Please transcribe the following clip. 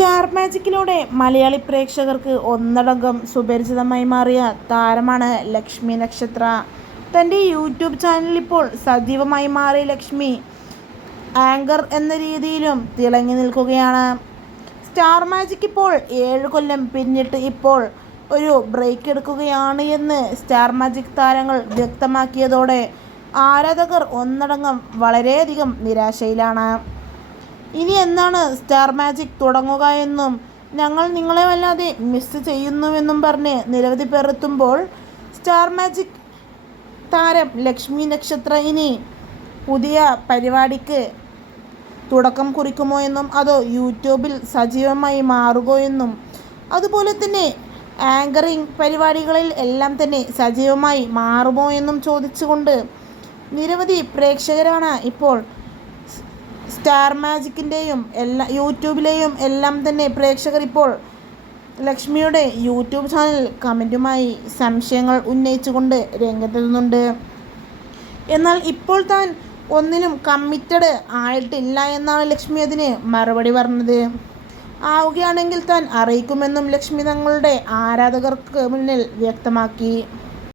Star മാജിക്കിലൂടെ Malayali പ്രേക്ഷകർക്ക് ഒന്നടങ്കം സുപരിചിതമായി മാറിയ താരമാണ് ലക്ഷ്മി നക്ഷത്ര. തൻ്റെ യൂട്യൂബ് ചാനൽ ഇപ്പോൾ സജീവമായി മാറിയ ലക്ഷ്മി ആങ്കർ എന്ന രീതിയിലും തിളങ്ങി നിൽക്കുകയാണ്. സ്റ്റാർ മാജിക് ഇപ്പോൾ 7 കൊല്ലം പിന്നിട്ട് ഇപ്പോൾ ഒരു ബ്രേക്ക് എടുക്കുകയാണ് എന്ന് സ്റ്റാർ മാജിക് താരങ്ങൾ വ്യക്തമാക്കിയതോടെ ആരാധകർ ഒന്നടങ്കം വളരെയധികം നിരാശയിലാണ്. ഇനി എന്നാണ് സ്റ്റാർ മാജിക് തുടങ്ങുക എന്നും ഞങ്ങൾ നിങ്ങളെ വല്ലാതെ മിസ് ചെയ്യുന്നുവെന്നും പറഞ്ഞ് നിരവധി പേർ എത്തുമ്പോൾ സ്റ്റാർ മാജിക് താരം ലക്ഷ്മി നക്ഷത്ര ഇനി പുതിയ പരിപാടിക്ക് തുടക്കം കുറിക്കുമോ എന്നും അതോ യൂട്യൂബിൽ സജീവമായി മാറുകയോ എന്നും അതുപോലെ തന്നെ ആങ്കറിംഗ് പരിപാടികളിൽ എല്ലാം തന്നെ സജീവമായി മാറുമോ എന്നും ചോദിച്ചുകൊണ്ട് നിരവധി പ്രേക്ഷകരാണ് ഇപ്പോൾ സ്റ്റാർ മാജിക്കിൻ്റെയും യൂട്യൂബിലെയും എല്ലാം തന്നെ പ്രേക്ഷകർ ഇപ്പോൾ ലക്ഷ്മിയുടെ യൂട്യൂബ് ചാനൽ കമൻറ്റുമായി സംശയങ്ങൾ ഉന്നയിച്ചുകൊണ്ട് രംഗത്തെത്തുന്നുണ്ട്. എന്നാൽ ഇപ്പോൾ താൻ ഒന്നിനും കമ്മിറ്റഡ് ആയിട്ടില്ല എന്നാണ് ലക്ഷ്മി അതിന് മറുപടി പറഞ്ഞത്. ആവുകയാണെങ്കിൽ താൻ അറിയിക്കുമെന്നും ലക്ഷ്മി തങ്ങളുടെ ആരാധകർക്ക് മുന്നിൽ വ്യക്തമാക്കി.